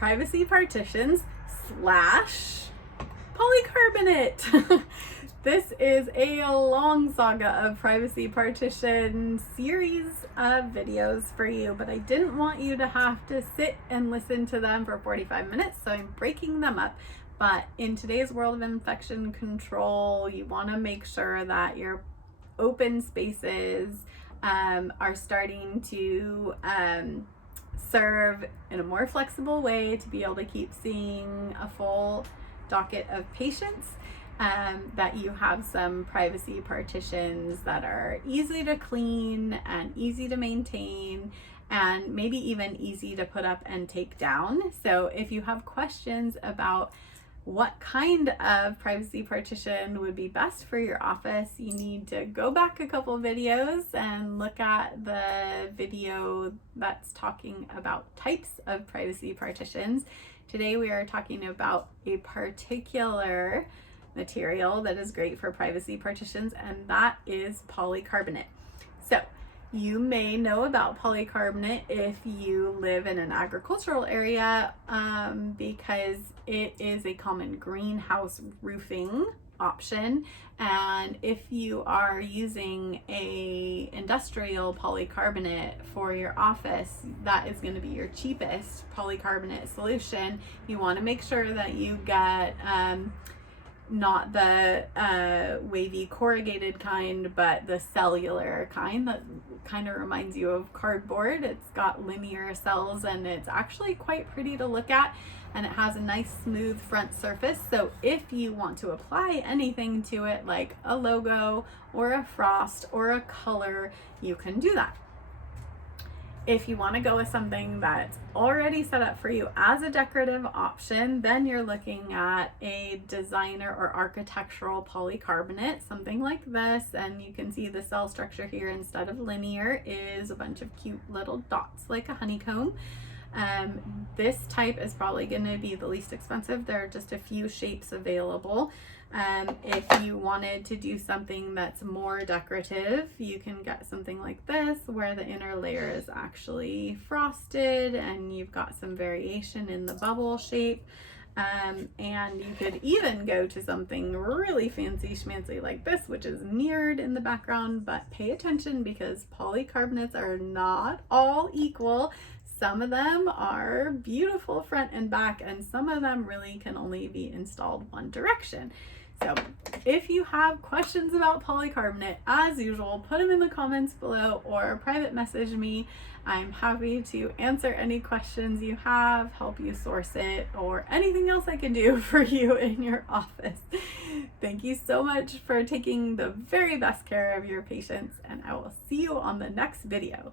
privacy partitions slash polycarbonate. This is a long saga of privacy partition series of videos for you, but I didn't want you to have to sit and listen to them for 45 minutes, so I'm breaking them up. But in today's world of infection control, you want to make sure that your open spaces are starting to serve in a more flexible way to be able to keep seeing a full docket of patients. That you have some privacy partitions that are easy to clean and easy to maintain and maybe even easy to put up and take down. So if you have questions about what kind of privacy partition would be best for your office, you need to go back a couple videos and look at the video that's talking about types of privacy partitions. Today we are talking about a particular material that is great for privacy partitions, and that is polycarbonate. So you may know about polycarbonate if you live in an agricultural area because it is a common greenhouse roofing option, and if you are using a industrial polycarbonate for your office, that is going to be your cheapest polycarbonate solution. You want to make sure that you get not the wavy corrugated kind, but the cellular kind that kind of reminds you of cardboard. It's got linear cells and it's actually quite pretty to look at, and it has a nice smooth front surface. So if you want to apply anything to it, like a logo or a frost or a color, you can do that. If you want to go with something that's already set up for you as a decorative option, then you're looking at a designer or architectural polycarbonate, something like this. And you can see the cell structure here, instead of linear, is a bunch of cute little dots like a honeycomb. This type is probably going to be the least expensive. There are just a few shapes available. If you wanted to do something that's more decorative, you can get something like this, where the inner layer is actually frosted and you've got some variation in the bubble shape. And you could even go to something really fancy schmancy like this, which is mirrored in the background, but pay attention because polycarbonates are not all equal. Some of them are beautiful front and back, and some of them really can only be installed one direction. So if you have questions about polycarbonate, as usual, put them in the comments below or private message me. I'm happy to answer any questions you have, help you source it, or anything else I can do for you in your office. Thank you so much for taking the very best care of your patients, and I will see you on the next video.